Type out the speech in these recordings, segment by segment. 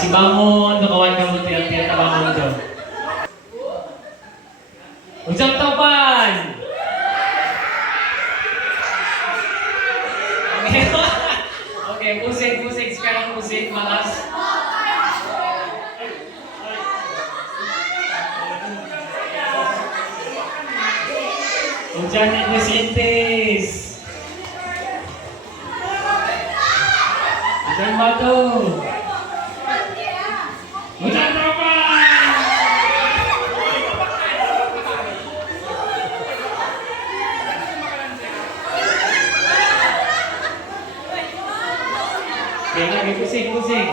Si bangon, kawan kamu tiap-tiap bangun tuh. Ucap topan. Oke, oke, musik sekarang musik malas. Hujan sintis. Hujan batu. Hujan topan. Oke, lagi pusing.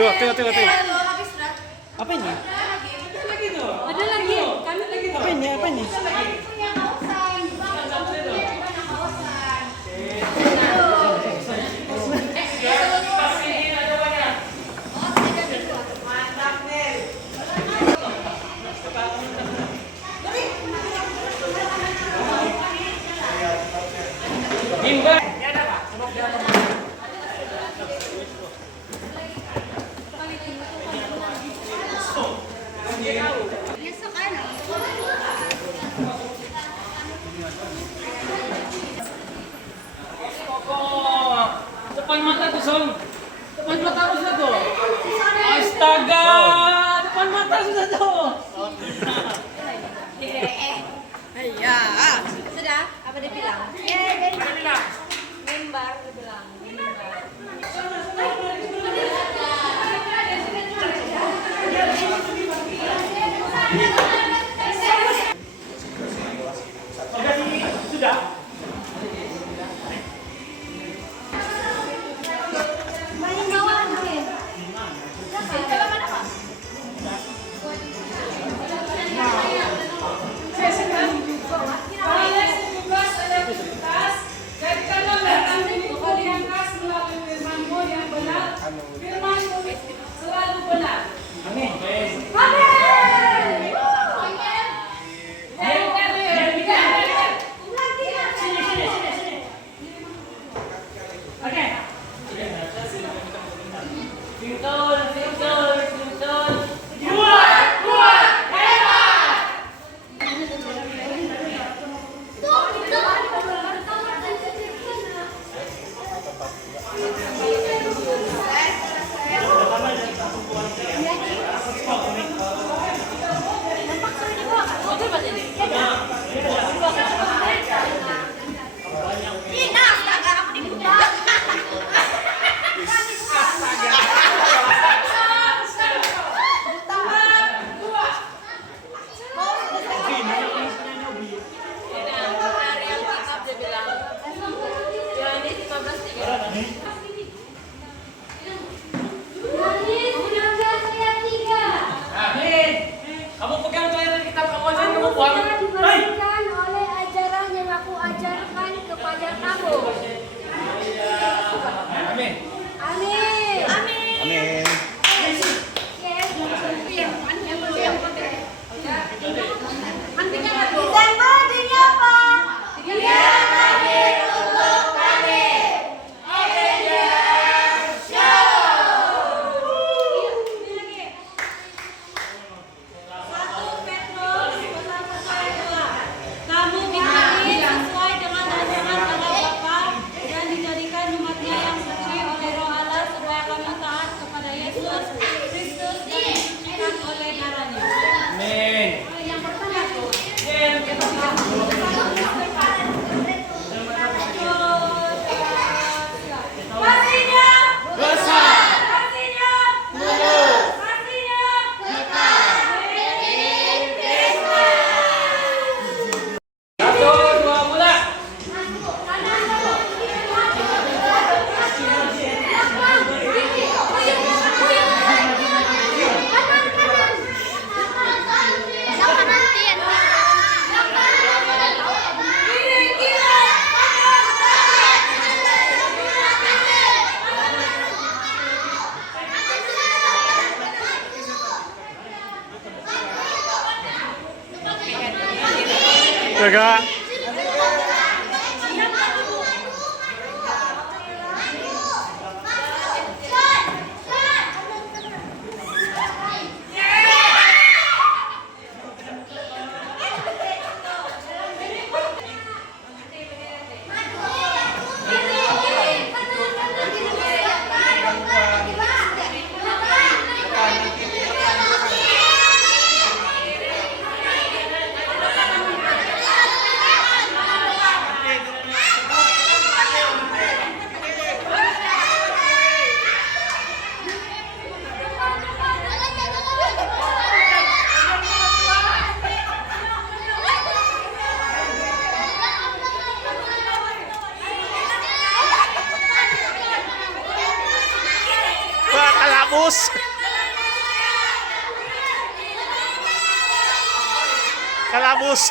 Tengok. Apa ini? Ada lagi. Kami lagi tuh. Apa ini? Depan mata tuh, Son. Depan mata sudah tuh. Astaga, depan mata sudah tuh. Iya. Sudah? Apa dia bilang? Dia bilang. Mimbar dia bilang. Mimbar. Sudah. Main bawah main. Coba mana, Pak? Kamu pegang tuh ayat kitab kamu aja, kamu buang. Diberikan oleh ajaran yang aku ajarkan kepada kamu. Amin. Amin. Amin. Dan bodinya apa? Dia bagi untuk kami. Kamu diberi sesuai dengan ajaran Allah Bapa dan dijadikan umatnya yang suci oleh Roh Allah supaya kamu taat kepada Yesus Kristus dan disucikan oleh darahnya. Amin. Yang pertama tuh. Pastinya. Besar. Pastinya. Tulus. Pastinya. Satu, dua, mulai. Kakak. Kalabos! Kalabos!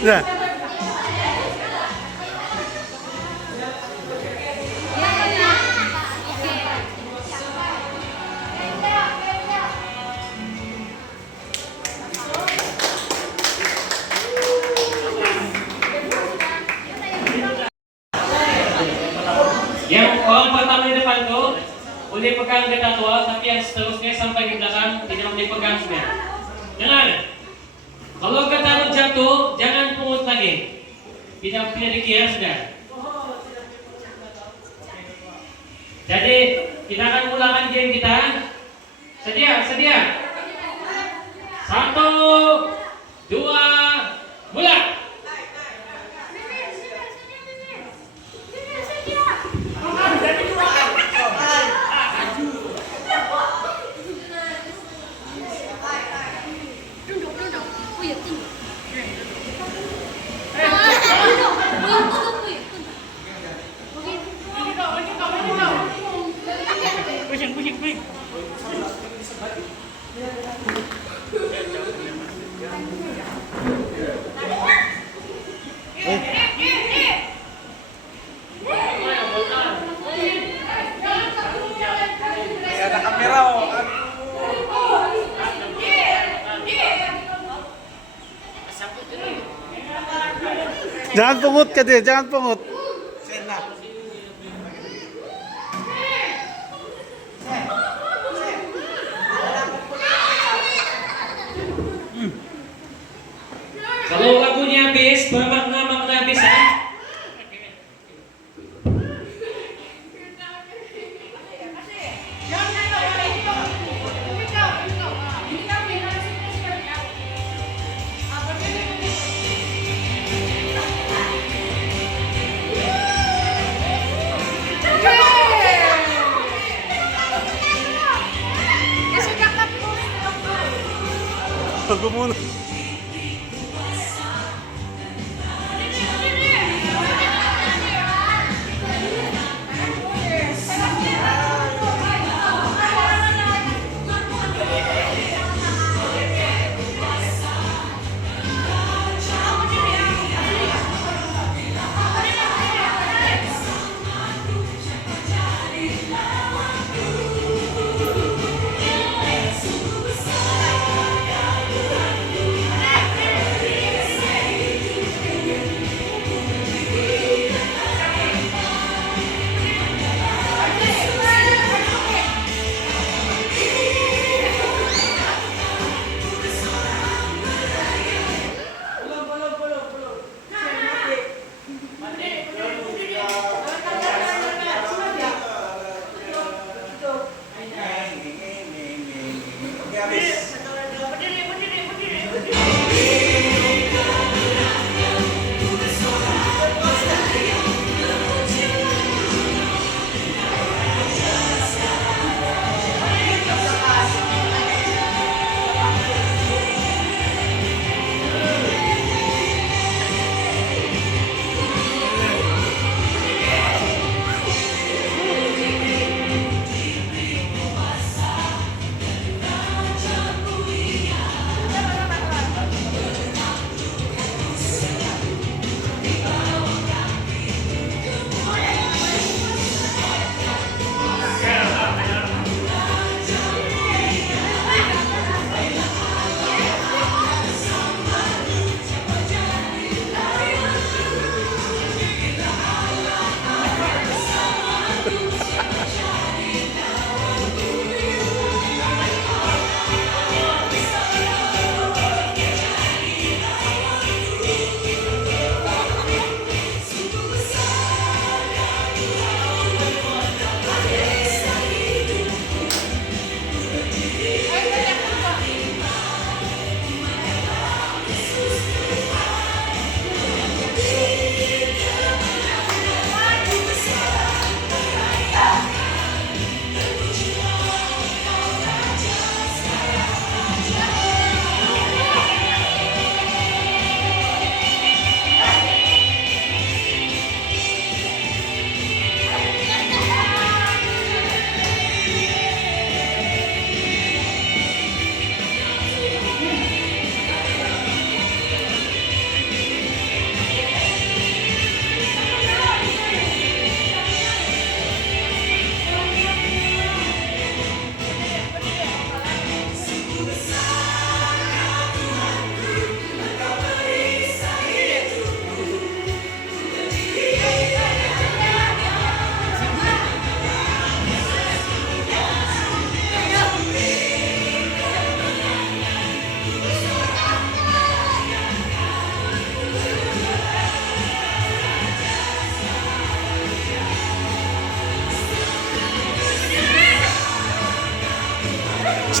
Nah. Yang orang pertama di depan tuh boleh pegang getah tua, tapi yang seterusnya sampai di belakang tidak boleh pegang semua. Dengar, kalau getah jatuh jangan pungut lagi, tidak dikira sudah. Jadi kita akan ulangan game kita. Sedia. 1, 2, mulai. Ada kamera, oh. Jangan pungut ka deh, jangan pungut. Kalau lagunya habis, bermakna habis ya. Aku muna.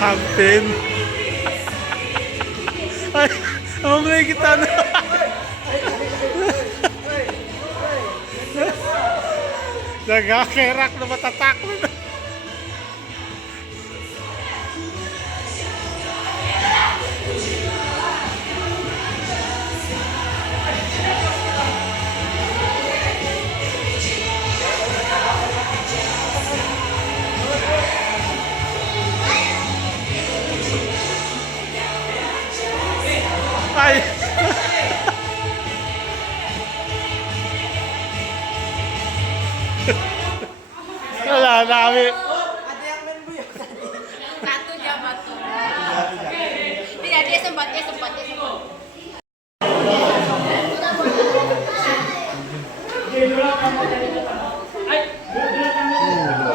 Sampin. Ay, ang mga kita na. Nagkakerak na matataklo na. Ay! Wala na kami. Satu dia batu. Tidak, dia sempat.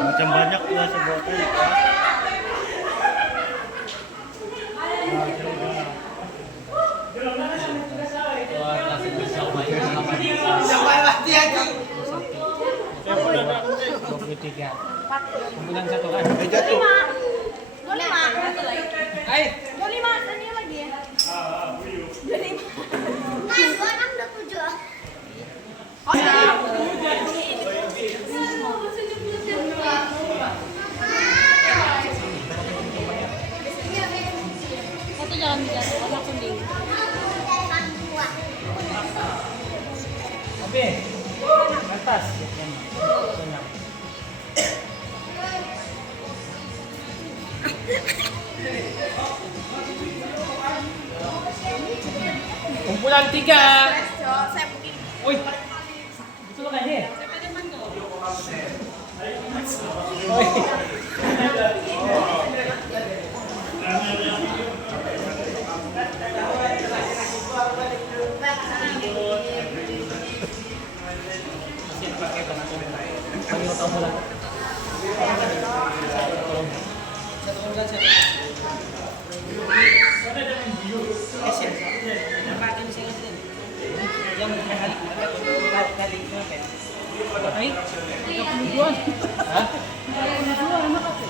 Macam banyak lah sebotnya. Kemudian satu kan? Jatuh. 25. Ay! 25, ini lagi ya. Nah, gua 6 Satu jangan jatuh, warna kuning. Oke. Atas. Kumpulan 3. Wih. Betul kan ini? Masih pakai bantuan. Paling utama lah. Satu kumpulan satu. Yang kali berapa? Ay, 32. Hah? 32 anak aku.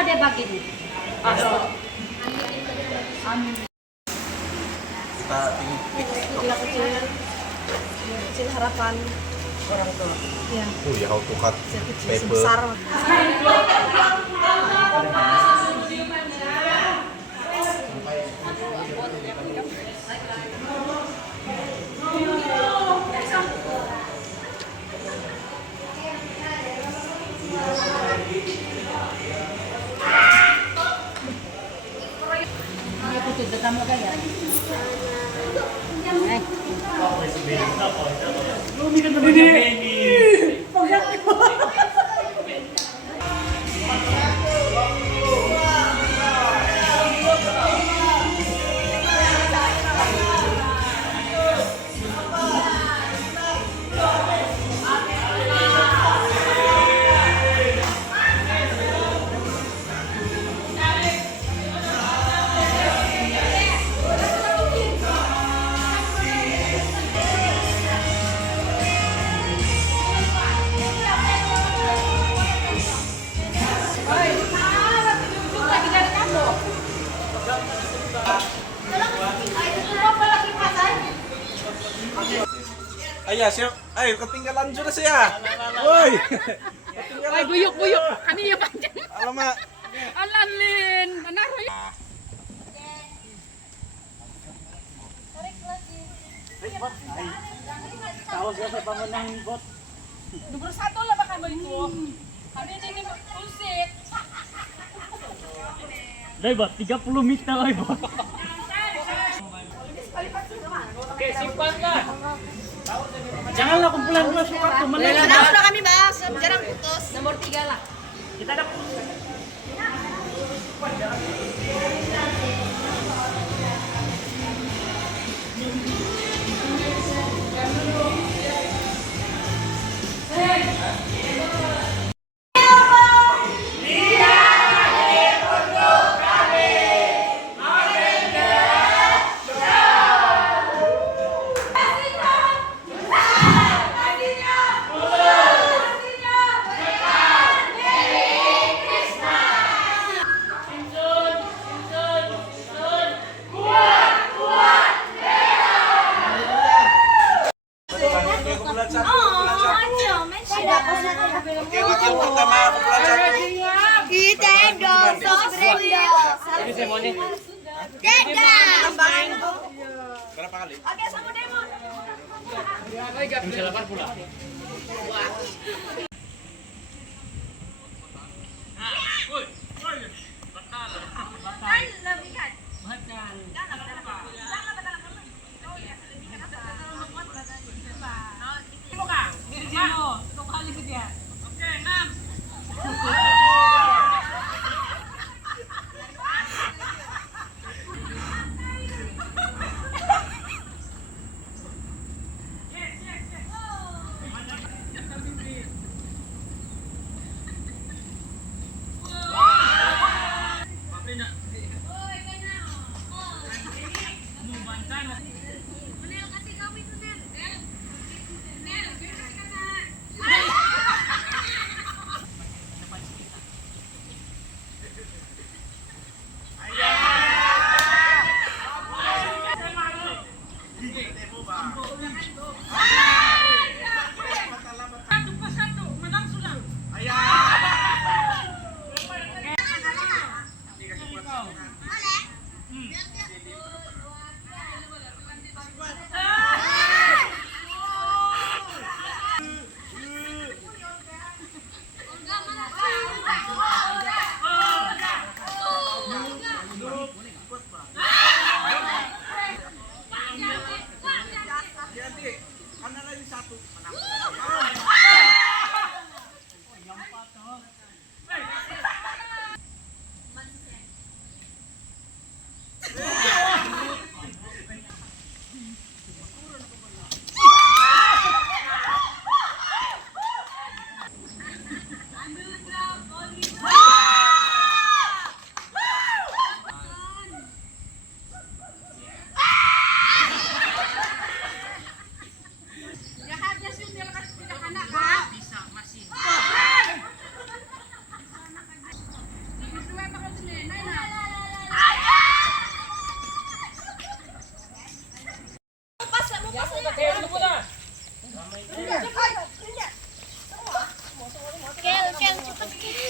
Ada bagi nih. Kita tinggi. Kecil harapan orang tua. Ya. Ya, how to cut paper. Sebesar. Kamu kayak. Ayah, siap. Ayo, ketinggalan sudah saya. Woi. Ay, buyuk-buyuk. Kami ya panjang. Alamak. Alalin. Menaruh ya. Tahu siapa pemenang bot? Nomor 1 lah bakal itu. Kami ini musik. Dai bot, 30 meter oi bot. Oke, simpanlah. Janganlah kumpulan dua suka teman. Udah kami bahas, jarang putus. Nomor 3 lah. Kita ada. Oke, kumpulan satu, kumpulan satu. Oke, bikin pertama kumpulan satu. Kita dong, Ini semuanya. Berapa kali? Bisa 8 pula.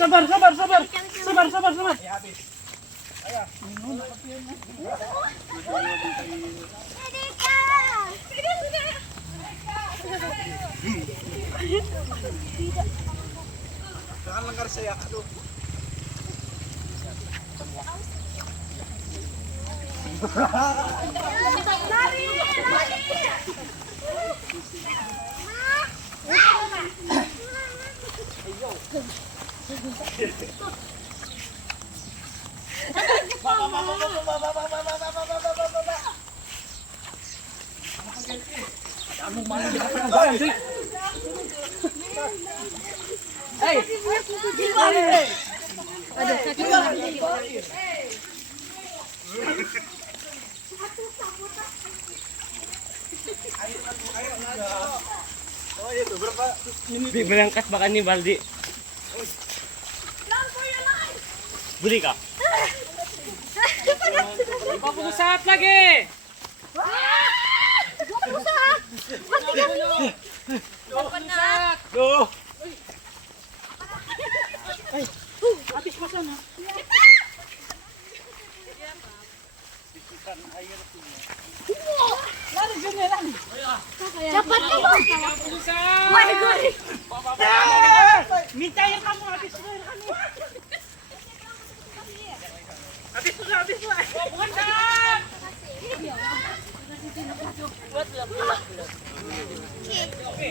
Sabar, sabar, sabar. Sabar, sabar, sabar. Jangan lengkar saya. Aduh. Oh itu berapa menit? Berangkat makan nih Baldi. Beli kah? 50 saat lagi. 20 saat. Masih kami. Duh. Habis ke sana. Lari sini, lari. Cepat kamu. 30 saat. Wah, gue. Minta yang kamu habis dulu kami. Habis dulu, habis dulu. Bukan saat. Buat belum. Oke.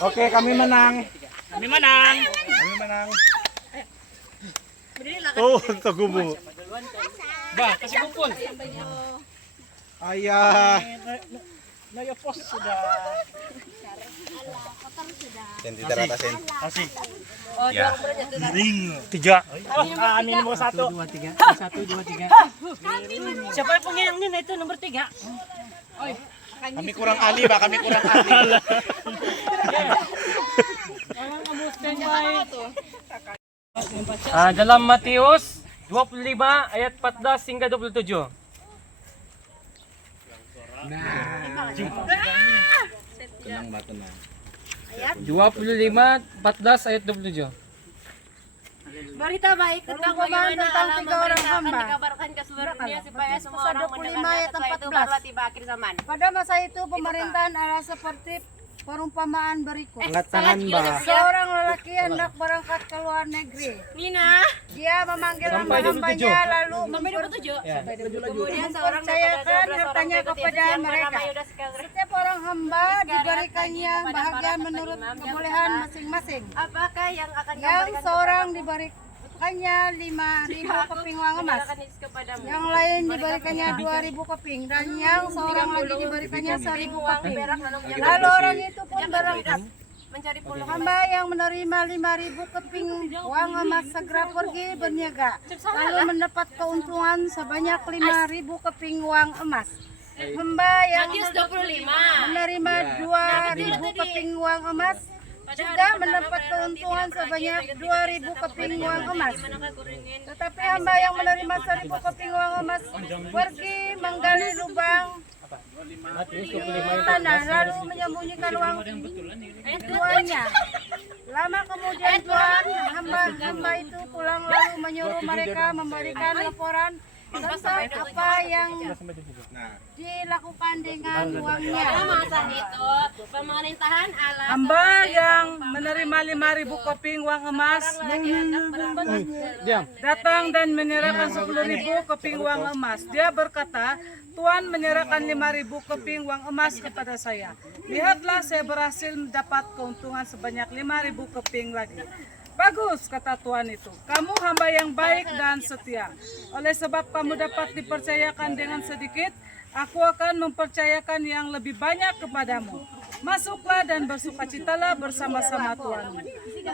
Oke, kami menang. Kami menang. Kami menang. Oh, tagubo. Ba, kasi kumpul. Ayah. Nayapos sudah. Yan, tidak ratasin. Kasih. Ya. Ring. 3. Amin mo 1. 2, 3. 1, 2, 3. Siapa yang pengayangnya itu nomor 3? Kami kurang ahli, Pak. Kami kurang ahli. Dalam Matius 25 ayat 14 hingga 27. Tenang, Mbak, tenang. 25 14 ayat 27. Berita baik tentang bagaimana Allah memerintahkan dikabarkan ke seluruh dunia supaya semua orang mendengarnya. Setelah itu barulah tiba akhir zaman. Pada masa itu pemerintahan Allah seperti perumpamaan berikut. Angkat tangan, Mbak. Seorang lelaki hendak berangkat ke luar negeri. Nina, Dia memanggil Sampai hamba-hambanya lalu nomor 27. kemudian mempercayakan hartanya kepada mereka. Setiap orang hamba diberikannya bahagian menurut kebolehan masing-masing. Apakah yang akan Yang seorang diberikannya 5.000 keping uang emas, kepadamu? yang lain diberikannya 2.000 keping, dan yang seorang lagi diberikannya 1.000 keping. Lalu orang itu pun berangkat. Mencari puluh Hamba yang menerima 5.000 keping uang emas segera pergi berniaga, lalu mendapat keuntungan sebanyak 5.000 keping uang emas. Hamba yang Matius 25. menerima 2.000 keping uang emas juga mendapat keuntungan sebanyak 2.000 keping uang emas. Tetapi hamba yang menerima 1.000 keping uang emas pergi menggali lubang di tanah lalu menyembunyikan uang tuannya. Lama kemudian tuan hamba itu pulang lalu menyuruh mereka memberikan laporan tentang apa yang dilakukan dengan uangnya. Pada masa itu, pemerintahan Allah Hamba yang menerima 5.000 keping uang emas datang dan menyerahkan 10.000 keping uang emas. Dia berkata, Tuan menyerahkan 5.000 keping uang emas kepada saya. Lihatlah, saya berhasil mendapat keuntungan sebanyak 5.000 keping lagi. Bagus, kata Tuan itu. Kamu hamba yang baik dan setia. Oleh sebab kamu dapat dipercayakan dengan sedikit, aku akan mempercayakan yang lebih banyak kepadamu. Masuklah dan bersukacitalah bersama-sama Tuanmu.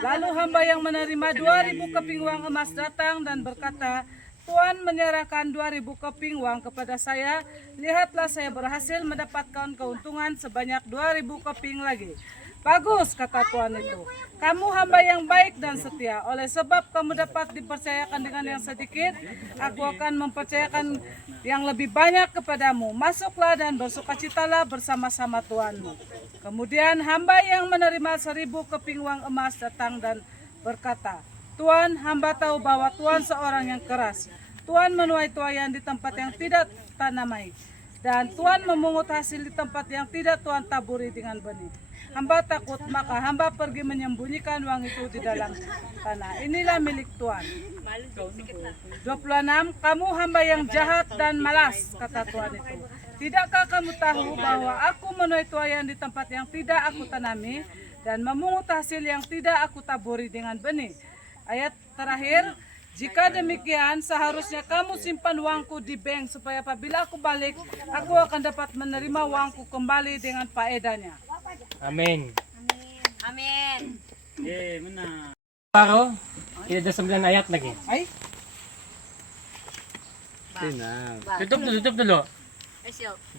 Lalu hamba yang menerima 2.000 keping uang emas datang dan berkata, Tuan menyerahkan 2.000 keping uang kepada saya. Lihatlah, saya berhasil mendapatkan keuntungan sebanyak 2.000 keping lagi. Bagus, kata Tuan itu. Kamu hamba yang baik dan setia. Oleh sebab kamu dapat dipercayakan dengan yang sedikit, aku akan mempercayakan yang lebih banyak kepadamu. Masuklah dan bersukacitalah bersama-sama Tuanmu. Kemudian hamba yang menerima 1.000 keping uang emas datang dan berkata, Tuan, hamba tahu bahwa Tuan seorang yang keras. Tuan menuai tuaian di tempat yang tidak tanamai. Dan Tuan memungut hasil di tempat yang tidak Tuan taburi dengan benih. Hamba takut, maka hamba pergi menyembunyikan uang itu di dalam tanah. Inilah milik Tuan. 26. Kamu hamba yang jahat dan malas, kata Tuan itu. Tidakkah kamu tahu bahwa aku menuai tuaian di tempat yang tidak aku tanami dan memungut hasil yang tidak aku taburi dengan benih? Ayat terakhir, jika demikian seharusnya kamu simpan uangku di bank supaya apabila aku balik, aku akan dapat menerima uangku kembali dengan faedahnya. Amin. Amin. Paro, ada 9 ayat lagi. Ay, Tutup dulu.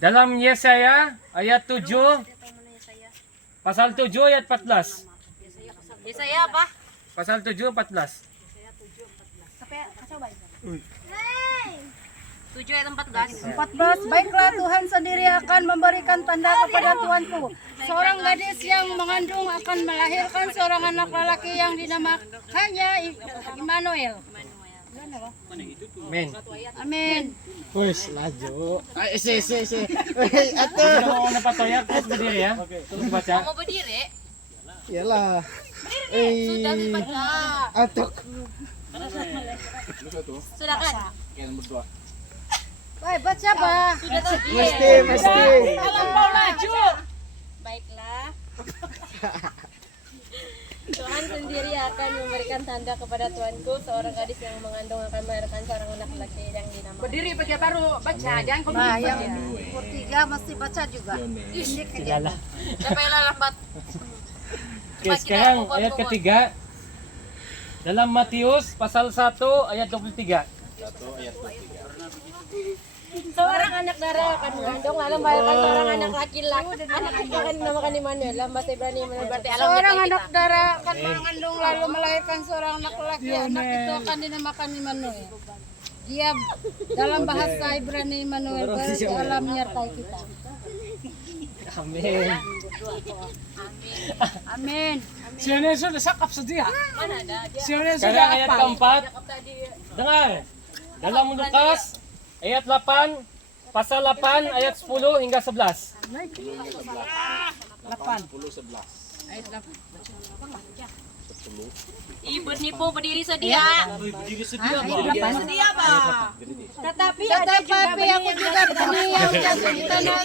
Dalam Yesaya ayat 7, pasal 7 ayat 14. Yesaya apa? Pasal 7, 14. 7 ayat 14. 14. Baiklah, Tuhan sendiri akan memberikan tanda kepada tuanku. Seorang gadis yang mengandung akan melahirkan seorang anak lelaki yang dinamakannya Immanuel. Amen. Amen. Wes, laju. Ay, si. Ato. Hindi ako napatoya. Terus berdiri ya. Terus baca. Mau berdiri? Iyalah. Sudah dibaca. Atuk. Sudah kan? Baik, baca ba? Sudah tadi. Mesti. Baiklah. Tuhan sendiri akan memberikan tanda kepada tuanku, seorang gadis yang mengandung akan melahirkan seorang anak laki yang dinamakan. Berdiri baca baru baca, jangan kau yang umur 3 mesti baca juga. Ini Tidaklah. Sampailah lambat. Oke, sekarang ayat ketiga. Dalam Matius pasal 1 ayat 23. Seorang anak darah akan mengandung lalu melahirkan seorang anak laki-laki. Anak itu akan dinamakan Immanuel. Dalam bahasa Ibrani Immanuel berarti Allah Seorang menyertai anak kita. darah akan mengandung lalu melahirkan seorang anak laki. Anak itu akan dinamakan Immanuel. Dia dalam bahasa Ibrani Immanuel berarti Allah menyertai kita. Amin. Amin. Siya sudah sakap sa dia. Mana ada dia? Siya Sekarang ayat keempat. Tadi Dengar. Dalam Lukas ayat 8 pasal 8 ayat 10 hingga 11. 8. Ibu nipu berdiri sedia. Sedia ba? Tetapi aku juga begini yang jatuh di tanah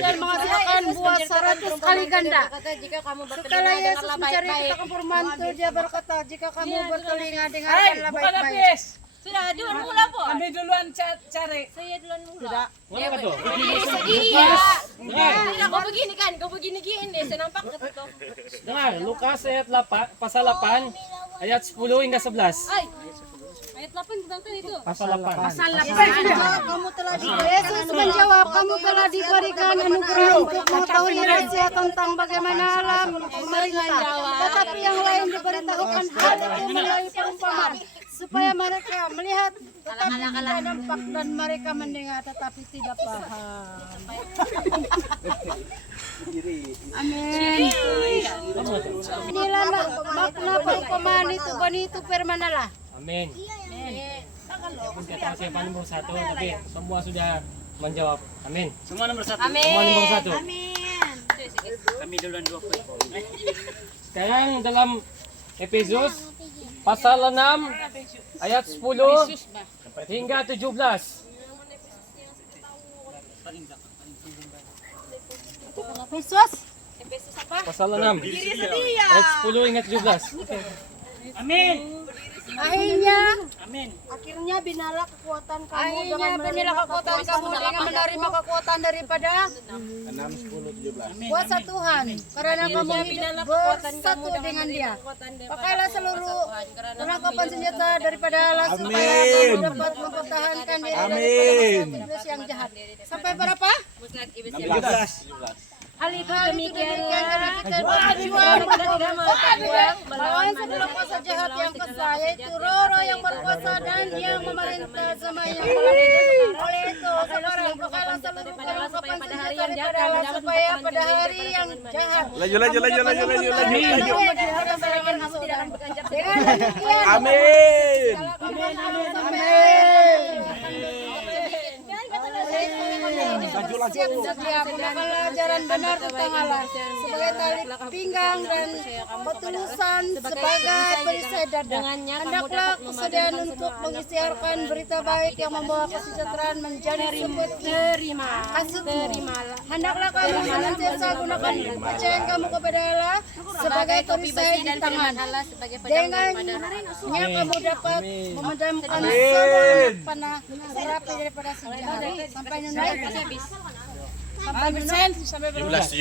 dan menghasilkan buah 100 kali ganda. Jika kamu Setelah bertelinga Yesus dengarlah mencari baik-baik. kita Kita mantu dia berkata, jika kamu bertelinga Hey, dengarkanlah bukan baik-baik. habis. Sudah dulu mula po. Kami duluan cari. Saya duluan mula. Mana ka to? Berdiri sedia. Dengar. Tidak kau begini kan, kau begini-gini, saya nampak ketutup. Dengar. Lukas ayat 8 pasal 8 ayat 10 hingga 11. Ay, ayat 8 tentang itu. Pasal 8. Kamu telah Yesus menjawab, kamu telah diberikan anugerah untuk mengetahui rahasia tentang bagaimana alam memerintah. Tetapi yang lain diberitahukan hal itu melalui perumpamaan, supaya mereka melihat tetapi tidak nampak dan mereka mendengar tetapi tidak paham. Amin. Inilah makna perumpamaan itu, bani itu firman Allah. Amin. Walaupun kita tahu siapa nombor 1 tapi semua sudah menjawab. Amin. Semua nomor 1. Semua nombor 1. Kami duluan 2 poin. Sekarang dalam Efesus pasal 6 ayat 10 hingga 17. Yesus. Pasal 6 ayat 10 hingga 17. Amin. Akhirnya binalah kekuatan kamu dengan menerima menerima kekuatan daripada kuasa Tuhan, karena kamu hidup bersatu dengan Dia. Pakailah seluruh perlengkapan senjata daripada Allah supaya kamu dapat mempertahankan diri daripada iblis yang jahat. Sampai berapa? 16. Hal itu demikian karena kita berjuang melawan segala kuasa jahat yang kesal, yaitu roh-roh yang berkuasa dan yang memerintah zaman yang telah hidup. Oleh itu, sekarang pakailah seluruh perlengkapan senjata daripada Allah supaya pada hari yang jahat. Laju. Dengan demikian, Amin. siap sedia memakan ajaran benar tentang Allah sebagai tali pinggang dan ketulusan sebagai perisai dada. Hendaklah kesediaan untuk mengisytiharkan berita baik yang membawa kesejahteraan menjadi sumber kasutmu. Hendaklah kamu senantiasa gunakan kepercayaan kamu kepada Allah sebagai perisai di tangan. Dengannya kamu dapat memadamkan semua panah terapi daripada si jahat. Sampai naik habis. Sampai 17.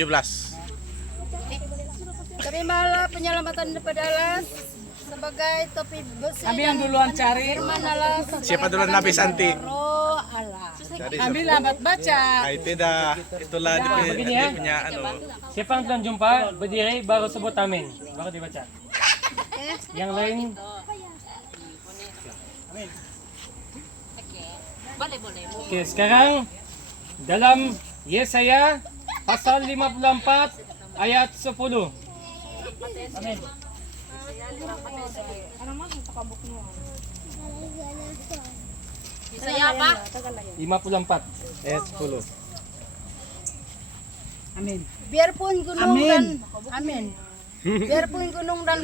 Terimalah penyelamatan daripada Allah sebagai topi besi. Kami yang duluan cari. Firman Allah Siapa duluan Nabi Santi? roh Allah. Kami lambat baca. Tidak. Itulah begini dia ya. punya Siapa yang telah jumpa berdiri baru sebut amin. Baru dibaca. Yang lain boleh. Oke, sekarang dalam Yesaya pasal 54 ayat 10. Amin. Bisaya apa? 54 ayat 10. Biarpun gunung dan amin. Biarpun gunung dan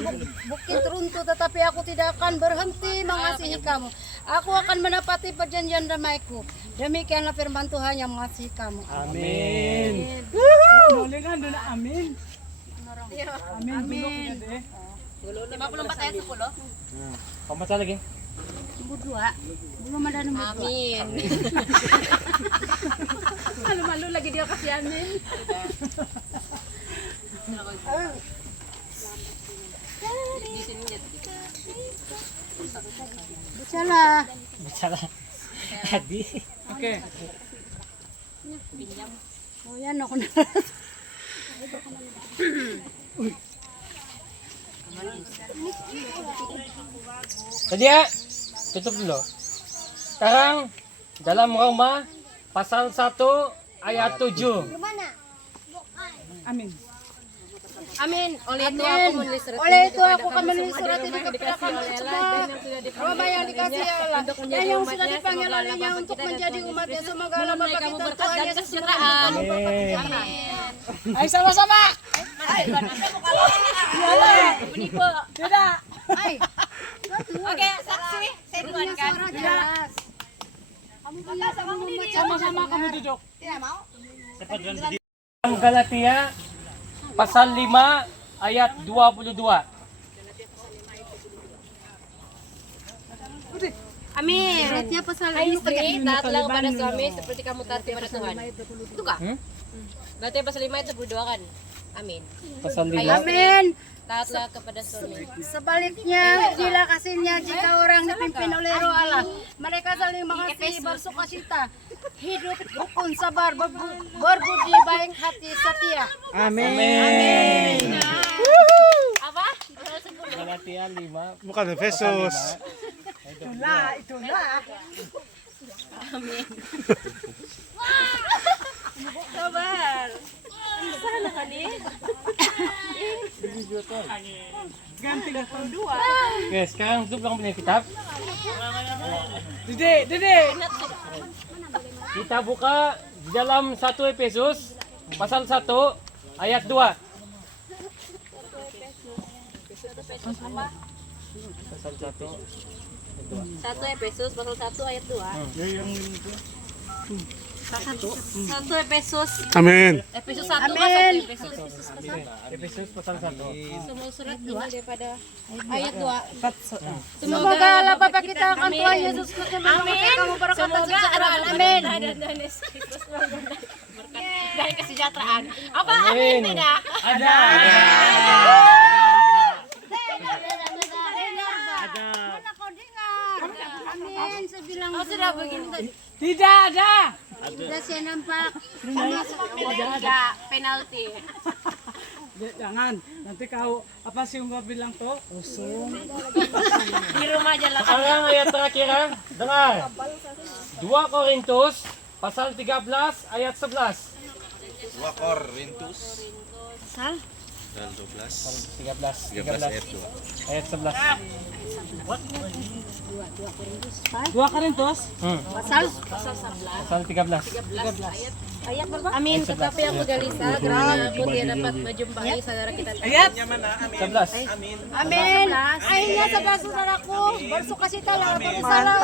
bukit runtuh, tetapi aku tidak akan berhenti mengasihi kamu. Aku akan menepati perjanjian damaiku. Demikianlah firman Tuhan yang mengasihi kamu. Amin. Boleh kan dulu amin. Amin. 54 ayat 10. Kompas lagi. Nomor 2. Belum ada nomor 2. Amin. Malu-malu lagi dia kasih amin. Bicara. Bicara. Jadi. Oke. Oh yan ako na. Jadi ya, tutup dulu. Sekarang dalam Roma pasal 1 ayat 7. Amin. Amin. Oleh itu aku menulis surat Oleh itu aku akan menulis surat ini kepada kamu semua Roma yang dikasihi Allah, yang sudah dipanggil olehnya untuk menjadi umatnya. Semoga Allah Bapa kita Tuhan Yesus kesejahteraan. Ay, sama-sama. Tidak. Oke, saksi. Saya duluan kan. suara jelas. Sama-sama kamu duduk. Galatia pasal 5 ayat 22. Amin. Suratnya pasal Hai ini istri, taatlah kepada suami seperti kamu taat kepada Tuhan. Itu kah? Berarti pasal 5 ayat 22 kan? Amin. Pasal 5. Amin. Taatlah kepada suami. Sebaliknya, inilah kasihnya jika orang dipimpin oleh Roh Allah. Mereka saling mengasihi, bersukacita, hidup rukun, sabar, berbudi baik hati, setia. Amin. Apa? Galatia 5. Bukan Efesus. Itulah. Sabar. Sana kan nih? Ganti na pang dua. Oke, sekarang tutup lang punya kitab. Dede. Kita buka di dalam 1 Efesus pasal 1 ayat 2. Pasal 1. 1 Efesus pasal 1 ayat 2. 1 Efesus. Amin. Efesus 1 Amin. Efesus. Efesus pasal 1. Semua surat ini daripada ayat 2. Semoga Allah Bapa kita akan Tuhan Yesus Kristus memberkati kamu berkat dan kesejahteraan. Amin. Dan kesejahteraan. Apa amin tidak? Ada. Mana kau dengar? Amin. Saya bilang Sudah begini tadi. Tidak ada. sudah saya nampak. Tidak penalti. Jangan. Nanti kau apa sih yang kau bilang tuh? Usung. Di rumah aja lah. Sekarang ayat terakhir, ha? Dengar. 2 Korintus pasal 13 ayat 11. 2 Korintus. Pasal 13 13 ayat 2. ayat 11. 2 Korintus. pasal Pasal 13. Ayat berapa? Amin. Tetapi aku Galisa, kerana aku tidak dapat menjumpai saudara kita. Ayat 11. Amin. Akhirnya saudara-saudaraku, bersukacita lah bersalah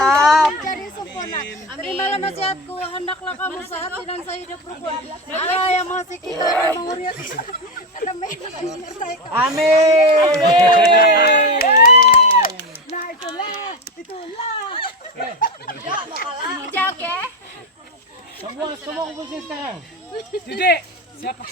untuk menjadi sempurna. Terimalah nasihatku, hendaklah kamu sehati dan sehidup rukun. Allah yang masih kita dan menguriat karena mereka menyertai kamu. Amin. Nah itulah. Jaga. Semua kumpul sini sekarang. Dede. Siapa?